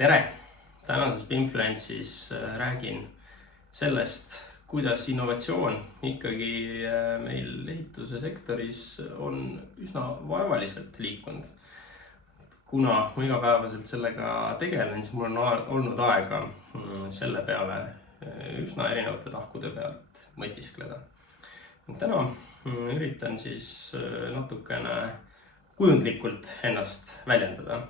Tere! Tänases Pinfluence'is räägin sellest, kuidas innovatsioon ikkagi meil ehituse sektoris on üsna vaevaliselt liikunud. Kuna ma igapäevaselt sellega tegelen, siis mul on olnud aega selle peale üsna erinevate tahkude pealt mõtiskleda. Täna üritan siis natukene kujundlikult ennast väljendada.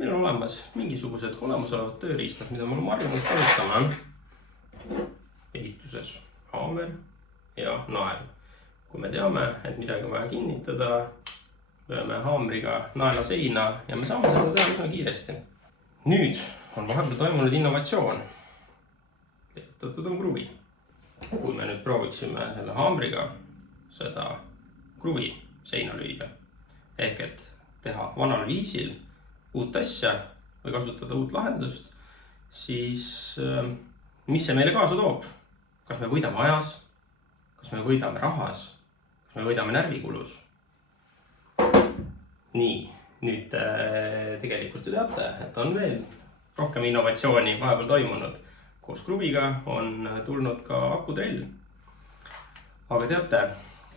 Meil on olemas mingisugused olemasolevad tööriistad, mida me oleme harjunud kasutama ehituses: haamer ja nael. Kui me teame, et midagi on vaja kinnitada, lööme haamriga naela seina ja me saame seda teha üsna kiiresti. Nüüd on vahepeal toimunud innovatsioon. Ehitatud on kruvi. Kui me nüüd prooviksime selle haamriga seda kruvi seina lüüa, ehk et teha vanal viisil uut asja või kasutada uut lahendust, siis mis see meile kaasa toob? Kas me võidame ajas? Kas me võidame rahas? Kas me võidame närvikulus? Nii, nüüd tegelikult ju teate, et on veel rohkem innovatsiooni vahepeal toimunud. Koos kruviga on tulnud ka akutrell. Aga teate,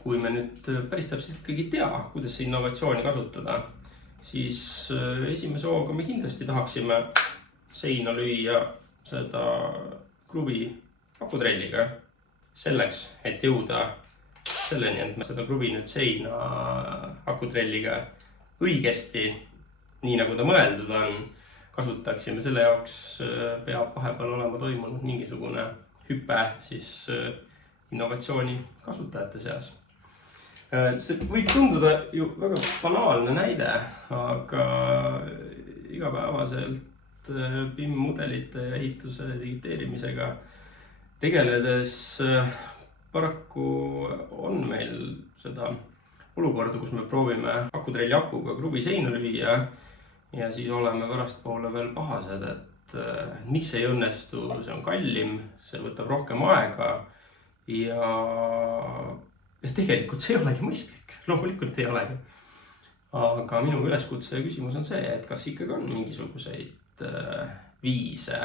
kui me nüüd päris täpselt ikkagi tea, kuidas see innovatsiooni kasutada, siis esimese hooga me kindlasti tahaksime seina lüüa seda kruvi akutrelliga. Selleks, et jõuda selleni, et me seda kruvi nüüd seina akutrelliga õigesti, nii nagu ta mõeldud on, kasutaksime. Selle jaoks peab vahepeal olema toimunud mingisugune hüpe siis innovatsiooni kasutajate seas. See võib tunduda ju väga banaalne näide, aga igapäevaselt BIM-mudelite ja ehituse digiteerimisega tegeledes paraku on meil seda olukorda, kus me proovime akutrelli akuga kruvi seina lüüa ja siis oleme pärastpoole veel pahased, et miks ei õnnestu, see on kallim, see võtab rohkem aega ja tegelikult see ei olegi mõistlik, loomulikult ei olegi. Aga minu üleskutse ja küsimus on see, et kas ikkagi on mingisuguseid viise,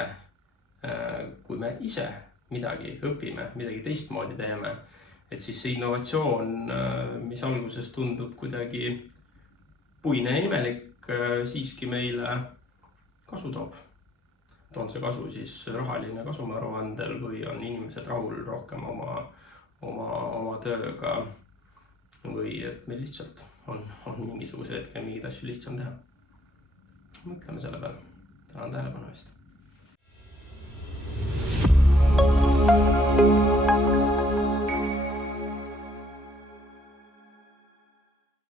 kui me ise midagi õpime, midagi teistmoodi teeme, et siis see innovatsioon, mis alguses tundub kuidagi puine ja imelik, siiski meile kasu toob. On see kasu siis rahaline kasumiaruandel või on inimesed rahul rohkem oma tööga või et meil lihtsalt on mingisuguse hetkel mingeid asju lihtsam teha. Mõtleme selle peale. Tänan tähelepanu eest.